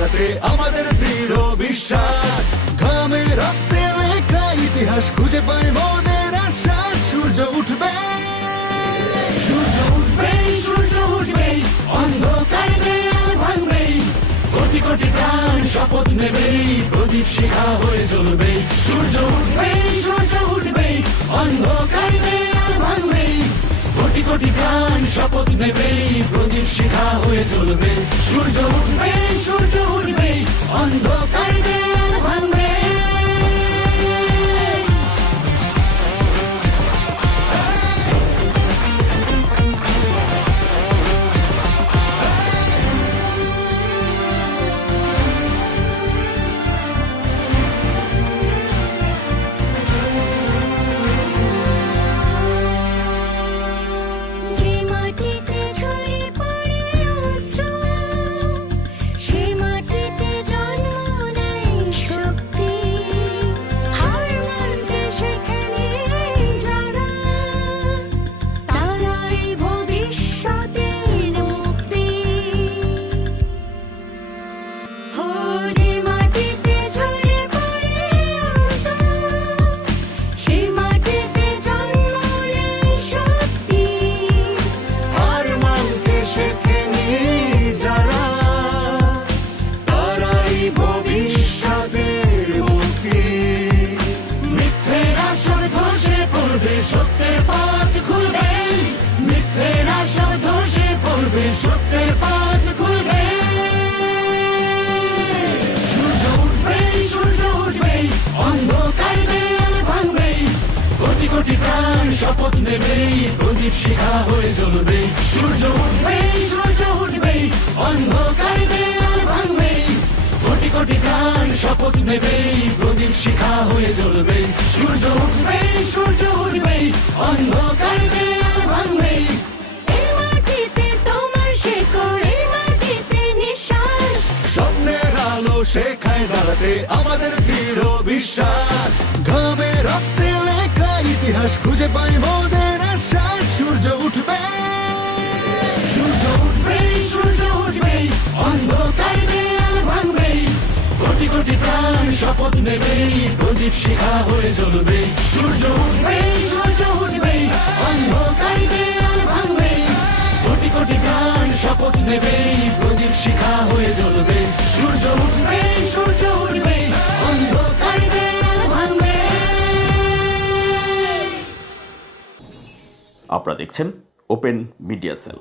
দাঁড়াতে আমাদের দৃঢ় বিশ্বাস। ঘামে রক্তে লেখা ইতিহাস খুঁজে পাই মোদের আশ্বাস। সূর্য উঠবে, সূর্য উঠবে, সূর্য উঠবে, অন্ধকার দেয়াল ভাঙবে, কোটি কোটি প্রাণ শপথ নেবে, প্রদীপ শিখা হয়ে জ্বলবে। সূর্য উঠবে, সূর্য উঠবে, অন্ধকার দেয়াল ভাঙবে, কোটি কোটি প্রাণ শপথ নেবে, প্রদীপ শিখা হয়ে জ্বলবে। সূর্য উঠবে, সূর্য উঠবে, অন্ধকার দেয়াল ভাঙবে। সত্যের পথ খুলবে। সূর্য উঠবে, সূর্য উঠবে, অন্ধকার দেয়াল ভাঙবে, কোটি কোটি প্রাণ শপথ নেবে, প্রদীপ শিখা হয়ে জ্বলবে। সূর্য উঠবে, সূর্য উঠবে, অন্ধকার দেয়াল ভাঙবে, কোটি কোটি প্রাণ শপথ নেবে, প্রদীপ শিখা হয়ে জ্বলবে। সূর্য উঠবে, সূর্য উঠবে, অন্ধকার দেয়াল ভাঙবে। স্বপ্নের আলো শেখায় দাঁড়াতে আমাদের দৃঢ় বিশ্বাস। ঘামে রক্তে লেখা ইতিহাস খুঁজে পাই মোদের আশ্বাস। সূর্য উঠবে, সূর্য উঠবে, সূর্য উঠবে, অন্ধকার দেয়াল ভাঙবে, কোটি কোটি প্রাণ শপথ নেবে, প্রদীপ শিখা হয়ে জ্বলবে। সূর্য উঠবে, সূর্য উঠবে, অন্ধকার দেয়াল ভাঙবে, কোটি কোটি প্রাণ শপথ নেবে, প্রদীপ শিখা হয়ে জ্বলবে। সূর্য উঠবে, সূর্য উঠবে, অন্ধকার দেয়াল ভাঙবে। আপনারা দেখছেন ওপেন মিডিয়া সেল।